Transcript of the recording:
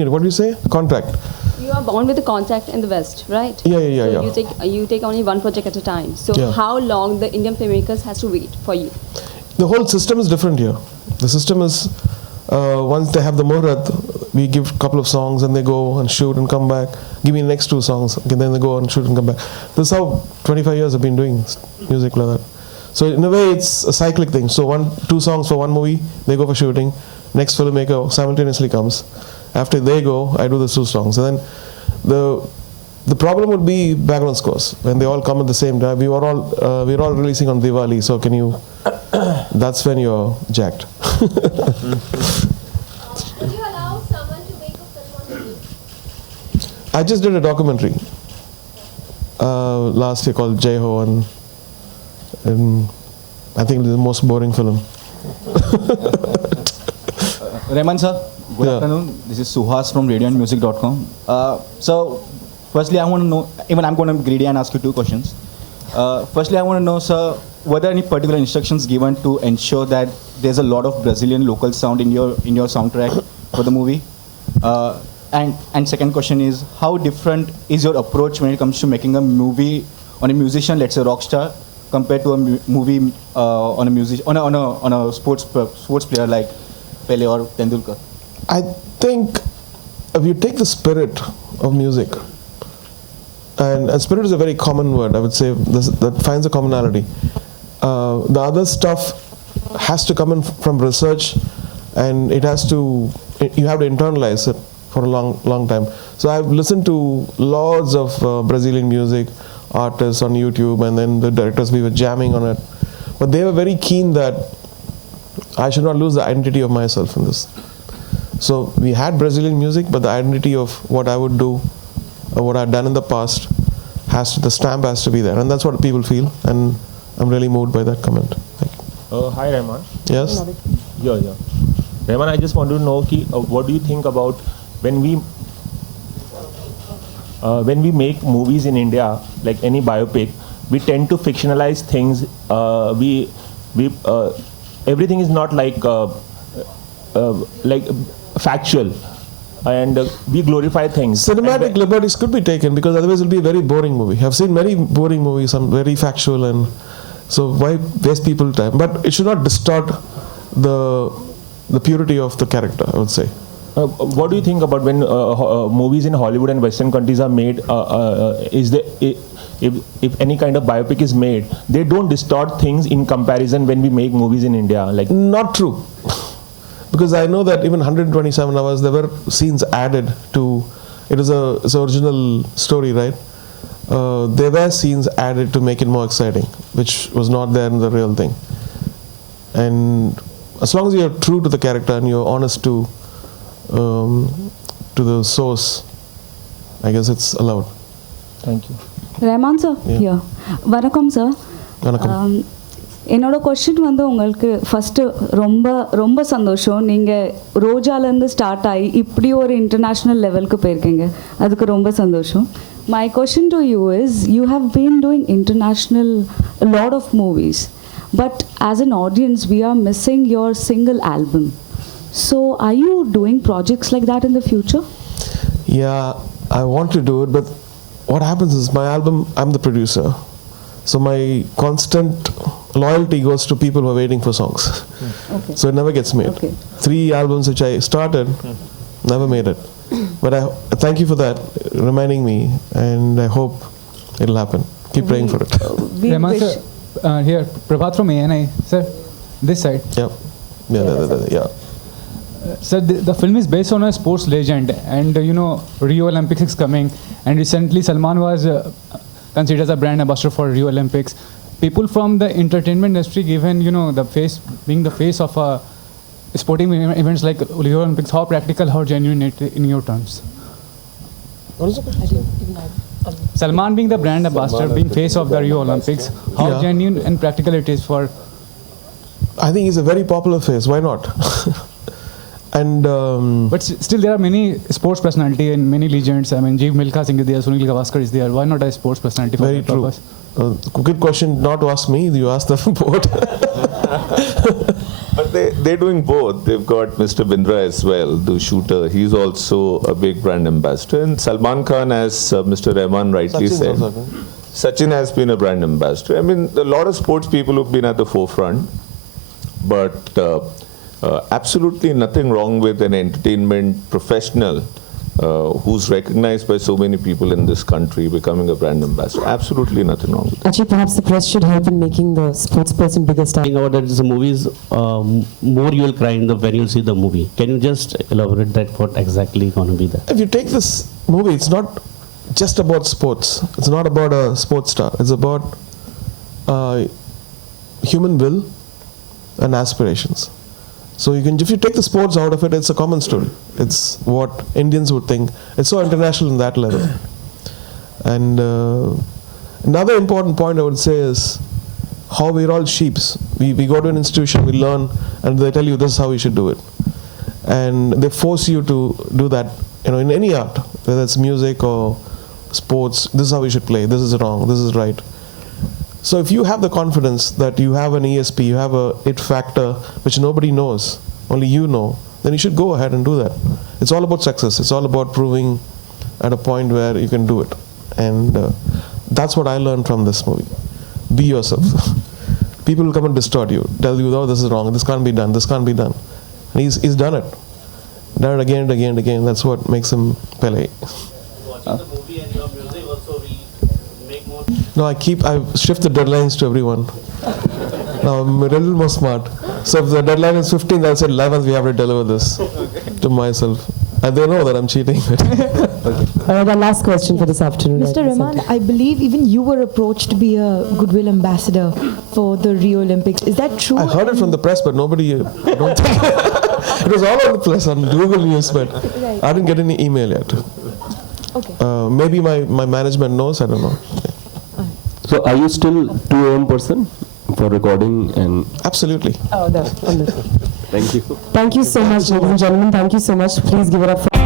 get it. What do you say? Contract. You are born with a contract in the West, right? Yeah. So you take only one project at a time. So Yeah. how long the Indian filmmakers has to wait for you? The whole system is different here. The system is once they have the Muhurat, we give a couple of songs and they go and shoot and come back. Give me the next 2 songs, okay, then they go and shoot and come back. This is how 25 years I've been doing music like that. So in a way, it's a cyclic thing. So 2 songs for one movie, they go for shooting. Next filmmaker simultaneously comes. After they go, I do the 2 songs, and then the problem would be background scores when they all come at the same time. We're all releasing on Diwali, so can you? That's when you're jacked. Would you allow someone to make a film on you? I just did a documentary last year called Jai Ho, and I think it's the most boring film. Rehman sir, good Yeah. afternoon. This is Suhas from RadiantMusic.com. So, firstly, I want to know, even I'm going to be greedy and ask you 2 questions. Firstly, I want to know, sir, were there any particular instructions given to ensure that there's a lot of Brazilian local sound in your soundtrack for the movie? And second question is, how different is your approach when it comes to making a movie on a musician, let's say rock star, compared to a movie on a sports player like Pele or Tendulkar? I think if you take the spirit of music, and spirit is a very common word, I would say, that finds a commonality. The other stuff has to come in from research, and you have to internalize it for a long time. So I've listened to lots of Brazilian music artists on YouTube, and then the directors, we were jamming on it. But they were very keen that I should not lose the identity of myself in this. So we had Brazilian music, but the identity of what I would do, or what I've done in the past, the stamp has to be there, and that's what people feel. And I'm really moved by that comment. Thank you. Hi Rehman. Yes. Yeah. Rehman, I just want to know what do you think about when we make movies in India, like any biopic, we tend to fictionalize things. Everything is not like factual, and we glorify things. Cinematic liberties could be taken, because otherwise it'll be a very boring movie. I've seen many boring movies, some very factual, and so why waste people's time? But it should not distort the purity of the character, I would say. What do you think about when movies in Hollywood and Western countries are made? If any kind of biopic is made, they don't distort things in comparison when we make movies in India? Not true. Because I know that even 127 hours, there were scenes added to it. It's an original story, right? There were scenes added to make it more exciting, which was not there in the real thing. And as long as you're true to the character and you're honest to the source, I guess it's allowed. Thank you. Rehman sir, Yeah. Vanakkam sir. Vanakkam. என்னோட question வந்து உங்களுக்கு first ரொம்ப ரொம்ப சந்தோஷம். நீங்கள் ரோஜாலேருந்து start ஆகி இப்படி ஒரு இன்டர்நேஷ்னல் லெவலுக்கு போயிருக்கீங்க, அதுக்கு ரொம்ப சந்தோஷம். My question to you is, you have been doing international lot of movies, but as an audience we are missing your single album. So are you doing projects like that in the future? Yeah, I want to do it, but what happens is my album, I'm the producer. So my constant loyalty goes to people who are waiting for songs. Okay. So it never gets made. Okay. 3 albums which I started, never made it. But I thank you for that, reminding me, and I hope it'll happen. Keep praying for it. We Rehman wish. sir, here, Prabhat from ANI. Sir, this side. Yeah. Sir, the film is based on a sports legend, and Rio Olympics is coming, and recently Salman was considered as a brand ambassador for Rio Olympics. People from the entertainment industry, given being the face of sporting events like Rio Olympics, how practical, how genuine it in your terms? What is the question? Salman being the brand ambassador, being face of the Rio Olympics, how Yeah. genuine and practical it is for? I think he's a very popular face. Why not? And But still, there are many sports personality and many legends. I mean, Jeev Milkha Singh is there, Sunil Gavaskar is there. Why not a sports personality for very that true. purpose? Good question. Not to ask me. You ask the board. But They're doing both. They've got Mr. Bindra as well, the shooter. He's also a big brand ambassador. And Salman Khan, as Mr. Rahman rightly Sachin's said, also, Sachin has been a brand ambassador. I mean, a lot of sports people who've been at the forefront, but absolutely nothing wrong with an entertainment professional who's recognized by so many people in this country becoming a brand ambassador. Absolutely nothing wrong with it. Actually, perhaps the press should help in making the sports person bigger star. Think about that the movie is more you will cry when you see the movie. Can you just elaborate that what exactly going to be there? If you take this movie, it's not just about sports. It's not about a sports star. It's about human will and aspirations. So if you take the sports out of it, it's a common story. It's what Indians would think. It's so international in that level. And another important point I would say is how we're all sheeps. We go to an institution, we learn, and they tell you this is how you should do it. And they force you to do that, in any art, whether it's music or sports. This is how you should play. This is wrong. This is right. So if you have the confidence that you have an ESP, you have a it factor which nobody knows, only you know, then you should go ahead and do that. It's all about success. It's all about proving at a point where you can do it. And that's what I learned from this movie. Be yourself. People will come and distort you, tell you, oh, this is wrong, this can't be done, this can't be done. And he's done it. Done it again and again and again. That's what makes him Pele. Watching the movie and your music also will make more. No, I shift the deadlines to everyone. Now I'm a little more smart. So if the deadline is 15th, I'll say 11th we have to deliver this to myself. And they know that I'm cheating. All right, our last question for this afternoon. Mr. Rahman, I believe even you were approached to be a goodwill ambassador for the Rio Olympics. Is that true? I heard it from the press, but nobody, I don't think. It was all over the place on Google News, but I didn't get any email yet. Okay. Maybe my management knows, I don't know. So are you still 2 AM person for recording and? Absolutely. Oh, no. Thank you. Thank you so much, ladies and gentlemen. Thank you so much. Please give it up for